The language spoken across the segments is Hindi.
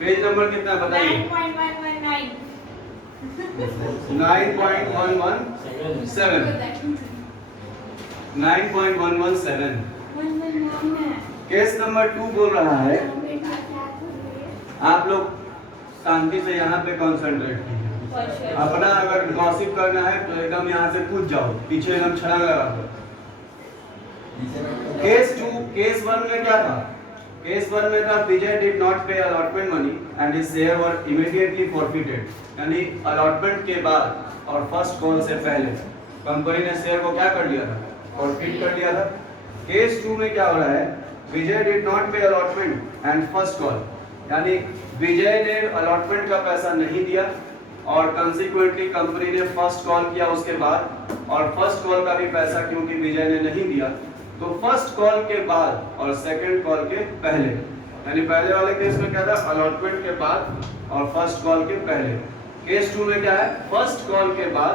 पेज नंबर कितना है बताइए? 9.119 9.117 9.117 केस नंबर 2 बोल रहा है आप लोग शांति से यहाँ पे कॉन्सेंट्रेट कीजिए। अपना अगर गॉसिप करना है तो एकदम यहाँ से कूद जाओ, पीछे एकदम छलांग लगा दो। केस 1 में क्या था? केस 1 में था विजय डिड नॉट पे allotment money and his share were immediately forfeited, यानी अलॉटमेंट के बाद और फर्स्ट कॉल से पहले कंपनी ने शेयर को क्या कर लिया था? फॉरफिट कर लिया था। केस 2 में क्या हो रहा है? विजय डिड नॉट पे अलॉटमेंट एंड फर्स्ट कॉल, यानी विजय ने अलॉटमेंट का पैसा नहीं दिया और कंसीक्वेंटली कंपनी ने फर्स्ट कॉल किया उसके बाद, और फर्स्ट कॉल का भी पैसा क्योंकि विजय ने नहीं दिया, तो फर्स्ट कॉल के बाद और सेकंड कॉल के पहले, यानी पहले वाले केस में क्या था? अलॉटमेंट के बाद और फर्स्ट कॉल के पहले। केस 2 में क्या है? फर्स्ट कॉल के बाद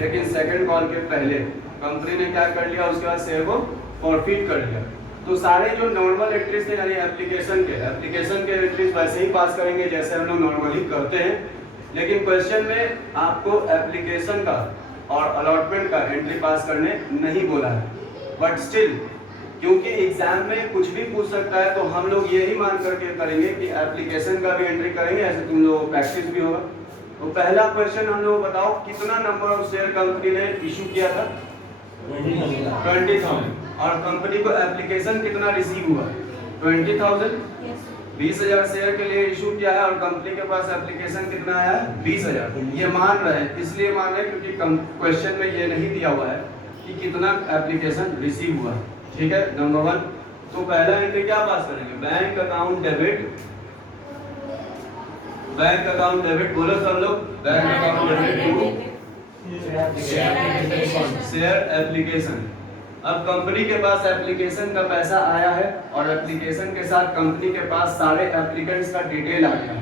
लेकिन सेकंड कॉल के पहले कंपनी ने क्या कर लिया? उसके बाद शेयर को फॉरफिट कर लिया। तो सारे जो नॉर्मल एंट्रीज थे यानी एप्लीकेशन के एंट्रीज वैसे ही पास करेंगे जैसे हम लोग नॉर्मली करते हैं, लेकिन क्वेश्चन में आपको एप्लीकेशन का और अलॉटमेंट का एंट्री पास करने नहीं बोला है। बट स्टिल क्योंकि एग्जाम में कुछ भी पूछ सकता है तो हम लोग यही मान करके करेंगे कि एप्लीकेशन का भी एंट्री करेंगे, ऐसे तुम लोग प्रैक्टिस भी होगा। तो पहला क्वेश्चन हम लोग बताओ, कितना नंबर ऑफ शेयर कंपनी ने इशू किया था? 20,000। और कंपनी को एप्लीकेशन कितना रिसीव हुआ? 20,000। 20,000 शेयर के लिए इशू किया है और कंपनी के पास एप्लीकेशन कितना आया है? 20,000। ये मान रहे हैं, इसलिए मान रहे हैं क्योंकि क्वेश्चन में ये नहीं दिया हुआ है कि कितना एप्लीकेशन रिसीव हुआ। ठीक है, नंबर 1। तो पहला एंट्री क्या पास करेंगे? बैंक अकाउंट डेबिट बोलो सब लोग। Bank account debit share application. अब कंपनी के पास एप्लीकेशन का पैसा आया है और एप्लीकेशन के साथ कंपनी के पास सारे एप्लीकेंट्स का डिटेल आ गया।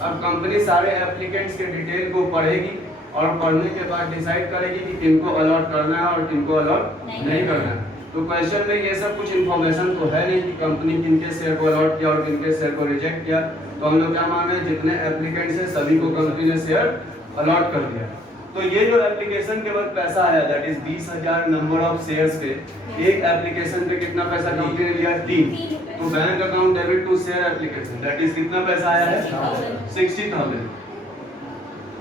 अब कंपनी सारे एप्लीकेंट्स के डिटेल को पढ़ेगी और पढ़ने के बाद डिसाइड करेगी कि किनको अलॉट करना है और किनको अलॉट नहीं करना है। तो क्वेश्चन में ये सब कुछ इन्फॉर्मेशन तो है नहीं कि कंपनी किनके शेयर को अलॉट किया और किनके शेयर को रिजेक्ट किया। तो हम लोग क्या मान रहे हैं? जितने एप्लीकेंट्स हैं सभी को कंपनी ने शेयर अलॉट कर दिया। तो ये जो एप्लीकेशन के बाद पैसा आया that is 20,000 number of shares पे एक एप्लीकेशन पे कितना पैसा कंपनी ने लिया? 3। तो bank account debit to share application that is कितना पैसा आया है? 60,000।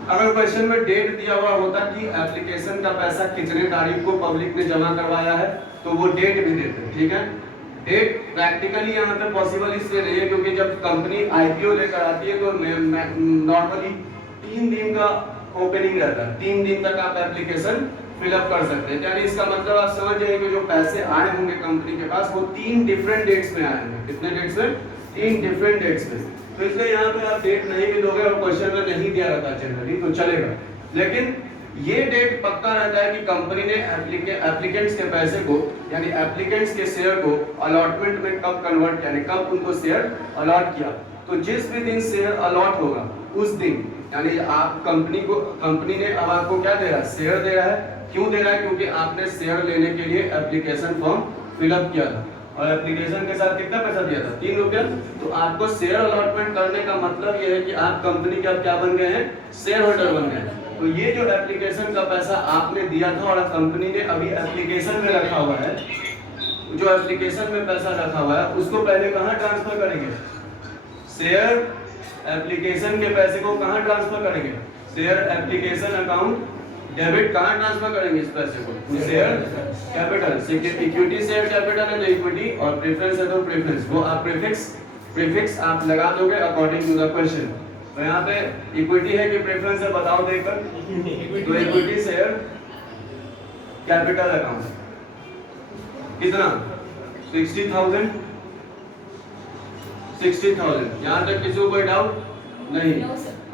अगर क्वेश्चन में डेट दिया हुआ होता कि एप्लीकेशन का पैसा कितने तारीख को पब्लिक ने जमा करवाया है तो वो डेट भी देते। ठीक है, डेट प्रैक्टिकली यहाँ पे पॉसिबल इसलिए नहीं है क्योंकि जब कंपनी आईपीओ लेकर आती है तो नॉर्मली 3 दिन का ओपनिंग रहता है। 3 दिन तक आप एप्लीकेशन फिलअप कर सकते हैं। यानी इसका मतलब आप समझ जाइए कि जो पैसे आए होंगे कंपनी के पास वो 3 डिफरेंट डेट्स में आए होंगे। कितने डेट्स में? 3 डिफरेंट डेट्स में। तो इसलिए यहाँ पे आप डेट नहीं भी दोगे और क्वेश्चन में नहीं दिया रहता जनरली तो चलेगा, लेकिन ये डेट पक्का रहता है कि कंपनी ने एप्लीकेंट्स के पैसे को यानी एप्लीकेंट्स के शेयर को अलॉटमेंट में कब कन्वर्ट यानी कब उनको शेयर अलॉट किया। तो जिस भी दिन शेयर अलॉट होगा उस दिन यानी आप कंपनी ने अब आपको क्या दे रहा है? शेयर दे रहा है। क्यों दे रहा है? क्योंकि आपने शेयर लेने के लिए एप्लीकेशन फॉर्म फिलअप किया था और एप्लीकेशन के साथ कितना पैसा दिया था? 3 रुपया। तो आपको शेयर अलॉटमेंट करने का मतलब ये है कि आप कंपनी के अब क्या बन गए हैं? शेयर होल्डर बन गए हैं। तो ये जो एप्लीकेशन का पैसा आपने दिया था और कंपनी ने अभी एप्लीकेशन में रखा हुआ है, जो एप्लीकेशन में पैसा रखा हुआ है उसको पहले कहाँ ट्रांसफर करेंगे? शेयर एप्लीकेशन के पैसे को कहाँ ट्रांसफर करेंगे? Share application account debit. कहाँ ट्रांसफर करेंगे इस पैसे को? Share capital. Equity share capital है तो इक्विटी और प्रेफरेंस है तो प्रेफरेंस। वो आप प्रीफिक्स आप लगा दोगे अकॉर्डिंग टू द क्वेश्चन। तो यहाँ पे इक्विटी है कि प्रेफरेंस है बताओ देखकर। तो इक्विटी शेयर कैपिटल अकाउंट कितना? 60,000। यहाँ तक किसी को कोई डाउट नहीं?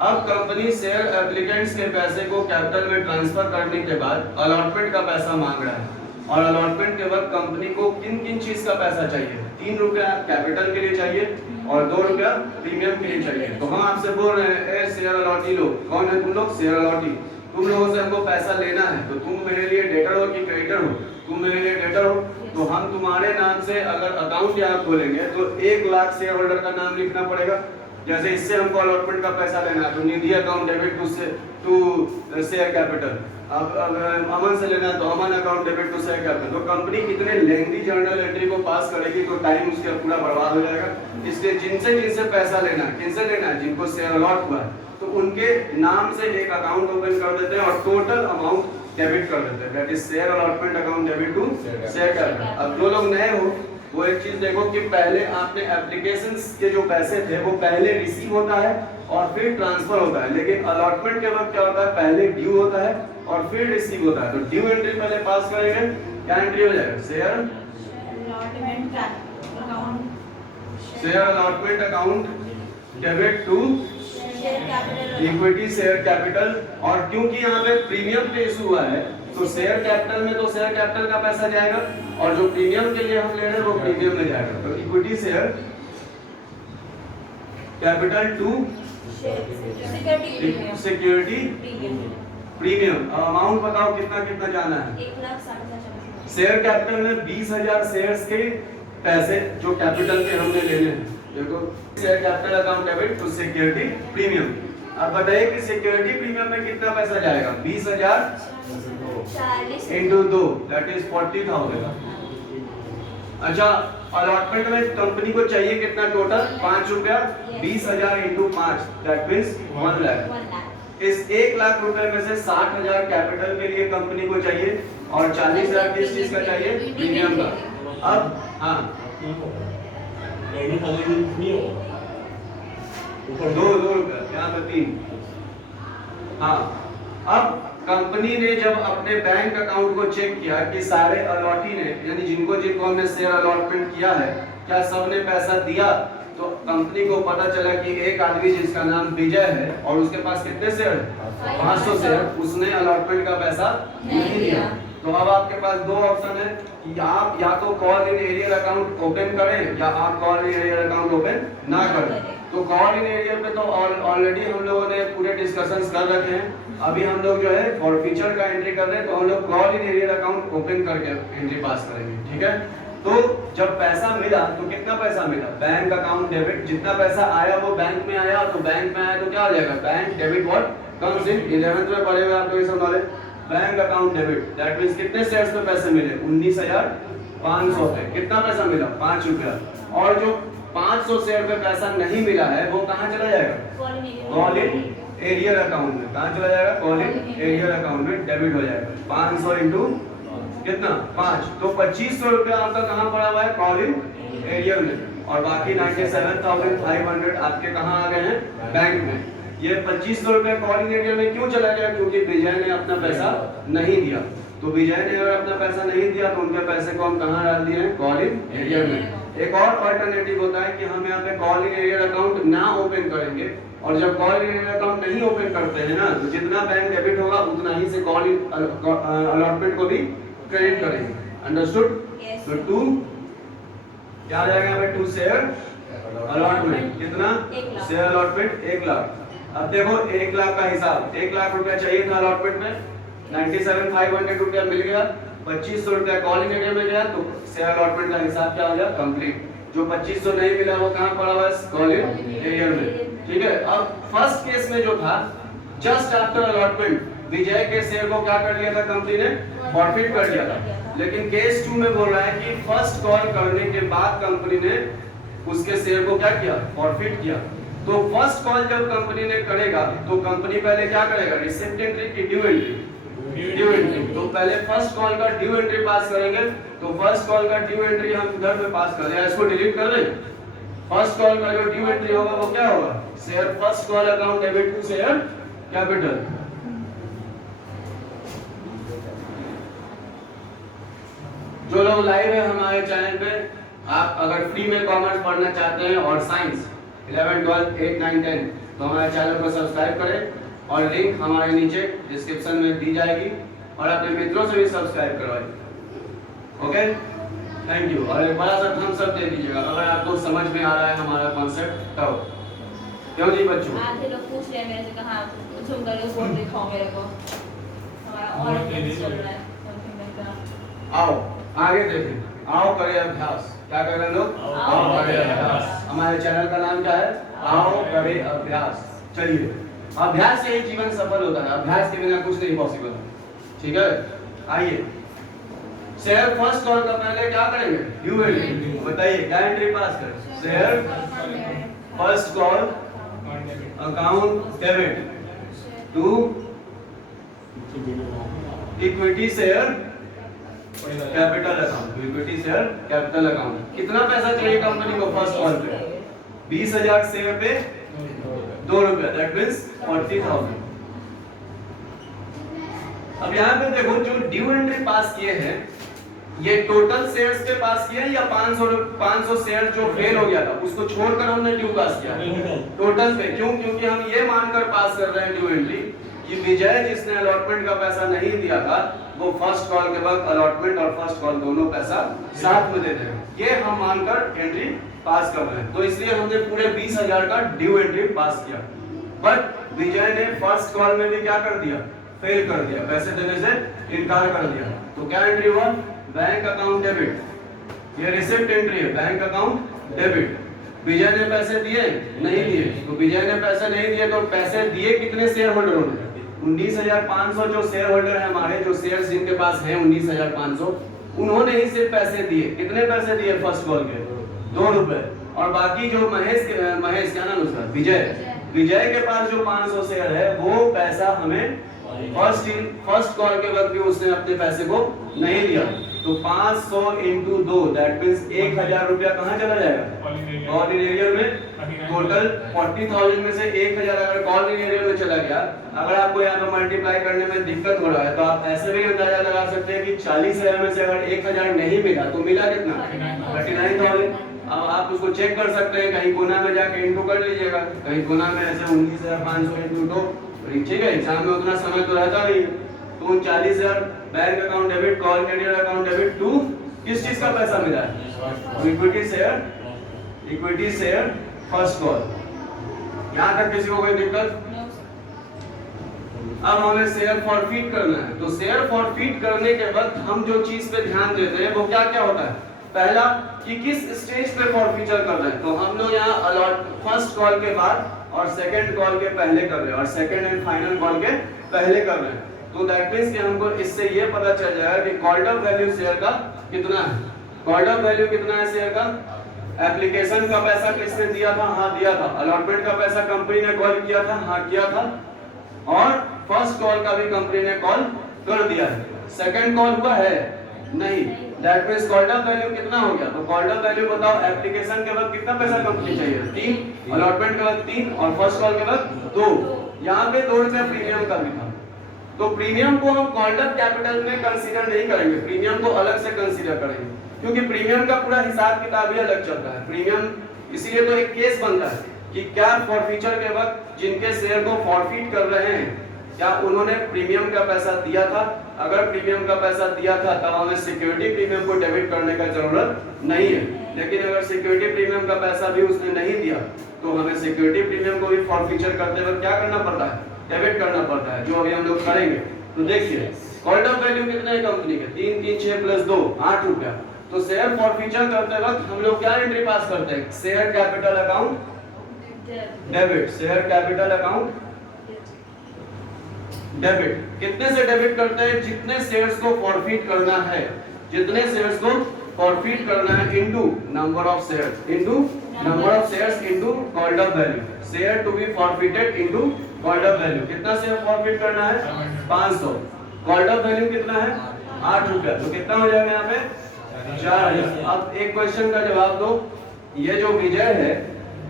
अब कंपनी शेयर एप्लीकेंट्स के पैसे को कैपिटल में ट्रांसफर करने के बाद अलॉटमेंट का पैसा मांग रहा है और अलॉटमेंट के बाद कंपनी को किन किन चीज का पैसा चाहिए? 3 रुपया कैपिटल के लिए चाहिए और 2 रुपया प्रीमियम के लिए चाहिए। तो हम आपसे बोल रहे हैं ए शेयर अलॉटी लो। कौन है तुम लोग? Share allottee. तुम लोगों से हमको पैसा लेना है तो तुम मेरे लिए डेटर हो कि क्रेडिटर हो? तुम मेरे लिए डेटर हो। तो हम तुम्हारे नाम से अगर अकाउंट यहाँ खोलेंगे तो 1 लाख शेयर होल्डर का नाम लिखना पड़ेगा। जैसे इससे हमको अलॉटमेंट का पैसा लेना है तो Nidhi account debit to share capital. अब अमन से लेना है तो Aman account debit to share capital. तो कंपनी इतने लेंथी जर्नल एंट्री को पास करेगी तो टाइम उसका पूरा बर्बाद हो जाएगा। इसलिए जिनसे पैसा लेना है, किनसे लेना है, जिनको शेयर अलॉट हुआ है तो उनके नाम से एक अकाउंट ओपन कर देते हैं और टोटल अमाउंट डेबिट कर देते हैं, that is share allotment account debit to share capital. अब जो लोग नए हो वो एक चीज देखो कि पहले आपने एप्लीकेशंस के जो पैसे थे वो पहले रिसीव होता है और फिर ट्रांसफर होता है, लेकिन अलॉटमेंट के वक्त क्या होता है, पहले ड्यू होता है और फिर रिसीव होता है। तो ड्यू एंट्री पहले पास करेंगे, क्या एंट्री हो जाएगा, share allotment account debit to equity share capital. और क्योंकि यहाँ पे प्रीमियम पे इशू हुआ है तो शेयर कैपिटल में तो शेयर कैपिटल का पैसा जाएगा और जो प्रीमियम के लिए हम ले रहे हैं वो प्रीमियम में जाएगा। तो equity share capital to security premium. Amount बताओ कितना कितना जाना है। 1,60,000 शेयर कैपिटल में 20,000 शेयर्स के पैसे जो कैपिटल के हमने लेने हैं। देखो share capital account debit to security premium. अब बताइए कि सिक्योरिटी प्रीमियम में कितना पैसा जाएगा, 20,000 इंटू 2 दैट इज 40,000। अच्छा अलॉटमेंट में कंपनी को चाहिए कितना टोटल, 5 रुपया, 20,000 इंटू 5 दैट मींस 1 लाख। इस 1 लाख रुपए में से 60,000 कैपिटल के लिए कंपनी को चाहिए और 40,000 किस चीज का चाहिए, प्रीमियम का। अब हाँ दो रुपया यहाँ पे 3। हाँ अब कंपनी ने जब अपने बैंक अकाउंट को चेक किया कि सारे अलॉटी ने यानी जिनको हमने शेयर अलॉटमेंट किया है क्या सबने पैसा दिया, तो कंपनी को पता चला कि एक आदमी जिसका नाम विजय है और उसके पास कितने शेयर है, 500 शेयर, उसने अलॉटमेंट का पैसा नहीं दिया। तो अब आपके पास दो ऑप्शन है कि आप या तो call in arrear account open करें या आप call in arrear account open ना करें। तो कॉल इन एरियर पे तो ऑलरेडी हम लोगों ने पूरे डिस्कशंस कर रखे हैं। अभी हम लोग जो है फॉर फ्यूचर का एंट्री कर रहे हैं तो हम लोग call in arrear account open करके एंट्री पास करेंगे, ठीक है। तो जब पैसा मिला तो कितना पैसा मिला, बैंक अकाउंट डेबिट, जितना पैसा आया वो बैंक में आया, तो बैंक में आया तो क्या हो जाएगा, bank debit what comes in 11th में पढ़े हुए आप लोग सब knowledge. Bank account debit that means कितने शेयर्स पे पैसे मिले, 19,500 पे कितना पैसा मिला, 5 रुपया। और जो 500 शेयर पे पैसा नहीं मिला है वो कहाँ चला जाएगा, कॉल इन एरियर अकाउंट में। कहाँ चला जाएगा, कॉल इन एरियर अकाउंट में डेबिट हो जाएगा। 500 इंटू कितना 5, तो 2500 रुपया आपका कहाँ पड़ा हुआ है, कॉल इन एरियर में। और बाकी 97,500 आपके कहाँ आ गए हैं, बैंक में। ये 2500 रुपया कॉल इन एरियर में क्यों चला गया, क्योंकि विजय ने अपना पैसा नहीं दिया। तो विजय ने अगर अपना पैसा नहीं दिया तो उनके पैसे को हम कहाँ डाल दिए हैं, कॉल इन एरियर में। एक और अल्टरनेटिव होता है कि हम यहाँ पे कॉल इन एरियर अकाउंट ना ओपन करेंगे, और जब कॉल इन एरियर अकाउंट नहीं ओपन करते हैं ना तो जितना बैंक डेबिट होगा उतना ही से कॉल इन अलॉटमेंट को भी क्रेडिट करेंगे। अंडरस्टूड। तो 2 क्या आ जाएगा यहाँ पे, 2 शेयर अलॉटमेंट कितना, शेयर अलॉटमेंट 1 लाख। अब देखो 1 लाख का हिसाब, 1 लाख रुपया चाहिए था अलॉटमेंट में, 97,500 रुपया मिल गया, 2500 रुपया कॉल इन एरियर में गया, तो शेयर अलॉटमेंट का हिसाब क्या हो गया, कंप्लीट। जो 2500 नहीं मिला वो कहाँ पड़ा हुआ है, कॉल इन एरियर में, ठीक है। अब फर्स्ट केस में जो था जस्ट आफ्टर अलॉटमेंट विजय के शेयर को क्या कर लिया था कंपनी ने, फॉरफिट कर दिया था। लेकिन केस 2 में बोल रहा है कि फर्स्ट कॉल करने के बाद कंपनी ने उसके शेयर को क्या किया, फॉरफिट किया। तो फर्स्ट कॉल जब कंपनी ने करेगा तो कंपनी पहले क्या करेगा, रिसिप्ट एंट्री की ड्यू एंट्री, ड्यू एंट्री। तो पहले फर्स्ट कॉल का ड्यू एंट्री पास करेंगे। तो फर्स्ट कॉल का ड्यू एंट्री हम इधर पे पास कर दें, इसको डिलीट कर दें। फर्स्ट कॉल का जो ड्यू एंट्री होगा वो क्या होगा, share first call account debit to share capital. जो लोग लाइव है हमारे चैनल पे, आप अगर फ्री में कॉमर्स पढ़ना चाहते हैं और साइंस 11, 12, 8, 9, 10 तो हमारे चैनल को सब्सक्राइब करें और लिंक हमारे नीचे डिस्क्रिप्शन में दी जाएगी और अपने मित्रों से भी सब्सक्राइब करवाइए। Okay, thank you. और एक बड़ा सा थम्स अप दे दीजिएगा अगर आपको समझ में आ रहा है हमारा कॉन्सेप्ट तब। क्यों जी बच्चों, आधे लोग पूछ रहे हैं मेरे से कहां तुम करके बोल दिखाओ मेरे को, हमारा और चल रहा है समथिंग लाइक दैट। आओ आगे देखें, आओ करें अभ्यास। क्या कर रहे हैं लोग, आओ करें अभ्यास। हमारे चैनल का नाम क्या है, आओ करे अभ्यास। चलिए, अभ्यास से ही जीवन सफल होता है, अभ्यास के बिना कुछ नहीं पॉसिबल है। ठीक है, आइए शेयर फर्स्ट कॉल का पहले क्या करेंगे, ड्यू एंट्री। बताइए क्या एंट्री पास करें, share first call account debit to equity share capital account, equity share capital account. कितना पैसा चाहिए कंपनी को फर्स्ट कॉल पे, 20,000 शेयर पे 2 रुपए, दैट मींस 40,000। अब यहाँ पे देखो जो ड्यू एंट्री पास किए हैं ये टोटल शेयर्स पे पास किया या 500 शेयर जो फेल हो गया था उसको छोड़कर हमने ड्यू पास किया टोटल पे। क्यों? क्योंकि हम ये मानकर पास कर रहे हैं ड्यू एंट्री कि विजय जिसने अलॉटमेंट का पैसा नहीं दिया था वो फर्स्ट कॉल के वक्त अलॉटमेंट और फर्स्ट कॉल दोनों पैसा साथ में दे देगा, ये हम मानकर एंट्री पास कर रहे हैं। तो इसलिए हमने पूरे 20,000 का ड्यू एंट्री पास किया। बट विजय ने फर्स्ट कॉल में भी क्या कर दिया, फेल कर दिया, पैसे देने से इनकार कर दिया। तो क्या एंट्री हुआ, बैंक अकाउंट डेबिट। ये रिसिप्ट एंट्री है, बैंक अकाउंट डेबिट। विजय ने पैसे दिए नहीं दिए, तो विजय ने पैसे नहीं दिए तो पैसे दिए कितने शेयर होल्डरों ने, 19,500 जो शेयर होल्डर है हमारे, जो शेयर्स जिनके पास है 19,500, उन्होंने ही सिर्फ पैसे दिए। कितने पैसे दिए फर्स्ट कॉल के, 2 रुपए। और बाकी जो महेश क्या नाम उसका, विजय के पास जो 500 शेयर है वो पैसा हमें फर्स्ट कॉल के वक्त भी उसने अपने पैसे को नहीं दिया। तो 500 into 2 दैट मींस 1,000 रुपया कहाँ चला जाएगा, कॉल इन एरियर में। टोटल 40,000 में से 1,000 अगर कॉल इन एरियर में चला गया, अगर आपको यहाँ पे मल्टीप्लाई करने में दिक्कत हो रहा है तो आप ऐसे भी अंदाजा लगा सकते हैं कि 40,000 में से अगर 1,000 नहीं मिला तो मिला कितना, 39,000। अब आप उसको चेक कर सकते हैं, कहीं गुना में जाके इंटू कर लीजिएगा, कहीं गुना में ऐसे 19,500 into 2, ठीक है, एग्जाम में उतना समय तो रहता नहीं। तो 40,000 bank account debit, call arrear account debit to किस चीज का पैसा मिला है, इक्विटी शेयर फर्स्ट कॉल। यहाँ तक किसी को कोई दिक्कत? अब हमें शेयर फॉरफीट करना है। तो शेयर फॉरफीट करने के वक्त हम जो चीज पे ध्यान देते हैं वो क्या क्या होता है, पहला कि किस स्टेज पे फॉरफीचर कर रहे हैं। तो हम लोग यहाँ अलॉट फर्स्ट कॉल के बाद और सेकंड कॉल के पहले कर रहे हैं और सेकंड एंड फाइनल कॉल के पहले कर रहे हैं। तो दैट मींस कि हमको इससे ये पता चल जाएगा कि कॉल्ड अप वैल्यू शेयर का कितना है। कॉल्ड अप वैल्यू कितना है शेयर का, एप्लीकेशन का पैसा किसने दिया था, हाँ दिया था। अलॉटमेंट का पैसा कंपनी ने कॉल किया था, हाँ किया था। और फर्स्ट कॉल का भी कंपनी ने कॉल कर दिया है। सेकंड कॉल हुआ है नहीं, that means called up value कितना हो गया। तो कॉल्ड अप वैल्यू बताओ, एप्लीकेशन के वक्त कितना पैसा कंपनी चाहिए, 3, अलॉटमेंट के वक्त 3 और फर्स्ट कॉल के वक्त 2। यहाँ पे 2 रुपया प्रीमियम का भी था। तो प्रीमियम को हम कॉल्ड अप कैपिटल में कंसीडर नहीं करेंगे, प्रीमियम को अलग से कंसीडर करेंगे, क्योंकि प्रीमियम का पूरा हिसाब किताब ही अलग चलता है। प्रीमियम इसीलिए तो एक केस बनता है कि क्या फॉरफीचर के वक्त जिनके शेयर को फॉरफीट कर रहे हैं क्या उन्होंने प्रीमियम का पैसा दिया था। अगर प्रीमियम का पैसा दिया था तब हमें सिक्योरिटी प्रीमियम को डेबिट करने का जरूरत नहीं है। लेकिन अगर सिक्योरिटी प्रीमियम का पैसा भी उसने नहीं दिया तो हमें सिक्योरिटी प्रीमियम को भी फॉरफीचर करते वक्त क्या करना पड़ता है, डेबिट करना पड़ता है, जो अभी हम लोग करेंगे। तो देखिए कॉल्ड अप वैल्यू कितने है कंपनी के, 3, 3, 6 प्लस 2 8 रुपया। तो शेयर फॉरफीचर करते वक्त हम लोग क्या एंट्री पास करते हैं, share capital account debit, share capital account debit. कितने से डेबिट करते हैं, जितने शेयर्स को फॉरफीट करना है, जितने शेयर्स को फॉरफीट करना है into number of shares, into number of shares into called up value, share to be forfeited into called up value. कितना शेयर फॉरफीट करना है, 500। कॉल्ड अप वैल्यू कितना है, 8 रुपया। तो कितना हो जाएगा यहाँ पे 4,000। अब एक क्वेश्चन का जवाब दो, ये जो विजय है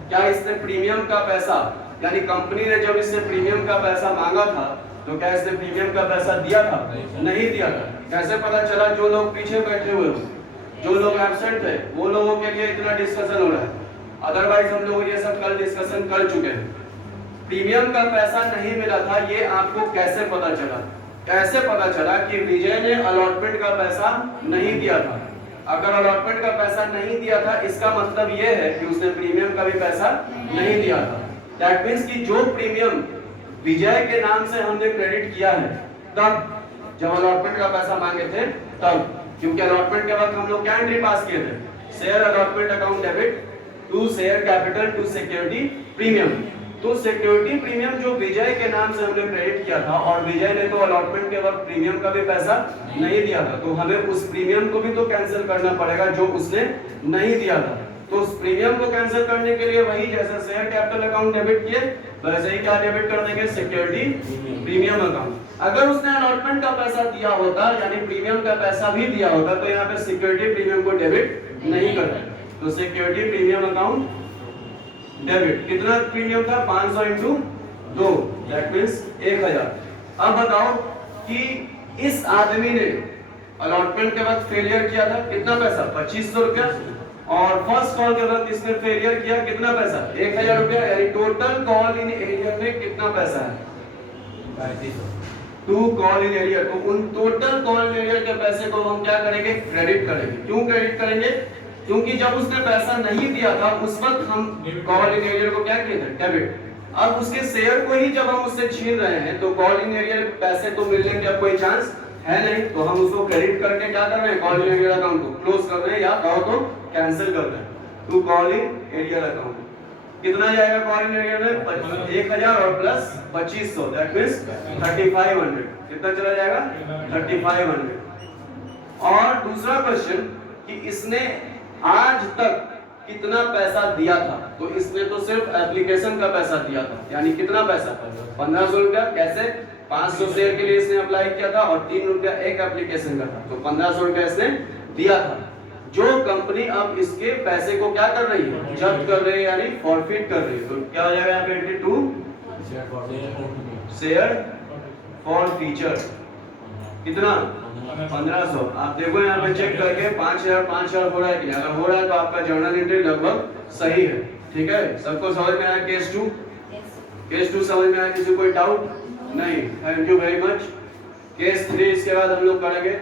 क्या इसने प्रीमियम का पैसा, यानी कंपनी ने जब इससे प्रीमियम का पैसा मांगा था तो क्या इसने प्रीमियम का पैसा दिया था, नहीं दिया था। कैसे पता चला, जो लोग पीछे बैठे हुए हो, जो लोग एब्सेंट थे, वो लोगों के लिए इतना डिस्कशन हो रहा है, अदरवाइज हम लोग ये सब कल डिस्कशन कर चुके हैं। प्रीमियम का पैसा नहीं मिला था, ये आपको कैसे पता चला, कैसे पता चला कि विजय ने अलॉटमेंट का पैसा नहीं दिया था। अगर अलॉटमेंट का पैसा नहीं दिया था इसका मतलब ये है कि उसने प्रीमियम का भी पैसा नहीं दिया था। दैट मींस कि जो प्रीमियम विजय के नाम से हमने क्रेडिट किया है तब जब अलॉटमेंट का पैसा मांगे थे तब, क्योंकि अलॉटमेंट के वक्त हम लोग क्या एंट्री पास किए थे, share allotment account debit to share capital to security premium. तो सिक्योरिटी प्रीमियम जो विजय के नाम से हमने क्रेडिट किया था, और विजय ने तो अलॉटमेंट के वक्त प्रीमियम का भी पैसा नहीं दिया था, तो हमें उस प्रीमियम को भी तो कैंसिल करना पड़ेगा जो उसने नहीं दिया था। तो उस प्रीमियम को कैंसिल करने के लिए वही जैसे शेयर कैपिटल अकाउंट डेबिट किए वैसे ही क्या डेबिट कर देंगे, सिक्योरिटी प्रीमियम अकाउंट। अगर उसने अलॉटमेंट का पैसा दिया होता यानी प्रीमियम का पैसा भी दिया होता तो यहाँ पे सिक्योरिटी प्रीमियम को डेबिट नहीं करते। तो सिक्योरिटी प्रीमियम अकाउंट डेबिट। कितना प्रीमियम था, 500 इंटू 2 दैट मींस 1000। अब बताओ कि इस आदमी ने अलॉटमेंट के वक्त फेलियर किया था, कितना पैसा, 2500 रुपया, और फर्स्ट कॉल के वक्त इसने फेलियर किया, कितना पैसा, 1000 रुपया, यानी टोटल कॉल इन एरियर में कितना पैसा है, 2 कॉल इन एरियर। तो उन टोटल कॉल इन एरियर के पैसे को हम क्या करेंगे, क्रेडिट करेंगे। क्यों क्रेडिट करेंगे, क्योंकि जब उसने पैसा नहीं दिया था उस वक्त हम कॉल इन एरियर को क्या किए थे, डेबिट। अब उसके शेयर को ही जब हम उससे छीन रहे हैं तो कॉल इन एरियर पैसे तो मिलने के अब कोई चांस है नहीं, तो हम उसको क्रेडिट करके क्या कर रहे हैं, कॉल इन एरियर अकाउंट को क्लोज कर रहे हैं या कहो तो कैंसिल कर रहे हैं। To call in arrear account कितना जाएगा कॉल इन एरियर में, 1000 और प्लस 2500 दैट मींस 3500। कितना चला जाएगा, 3500। और दूसरा क्वेश्चन कि इसने आज तक कितना पैसा दिया था, तो इसने तो सिर्फ एप्लीकेशन का पैसा दिया था, यानी कितना पैसा, 1500 रुपया। कैसे, 500 शेयर के लिए इसने अप्लाई किया था और 3 रुपया एक एप्लीकेशन का था, तो 1500 रुपया इसने दिया था। जो कंपनी अब इसके पैसे को क्या कर रही है, जब्त कर रही है यानी फॉरफिट कर रही है, तो क्या हो जाएगा यहाँ पे 82 शेयर फॉर फीचर। कितना, 1500। आप देखो यहाँ पे चेक करके 5000 हो रहा है कि नहीं, अगर हो रहा है तो आपका जर्नल एंट्री लगभग सही है। ठीक है, सबको समझ में आया केस 2? केस 2 समझ में आया, किसी कोई डाउट नहीं? Thank you very much. Case 3 इसके बाद हम लोग करेंगे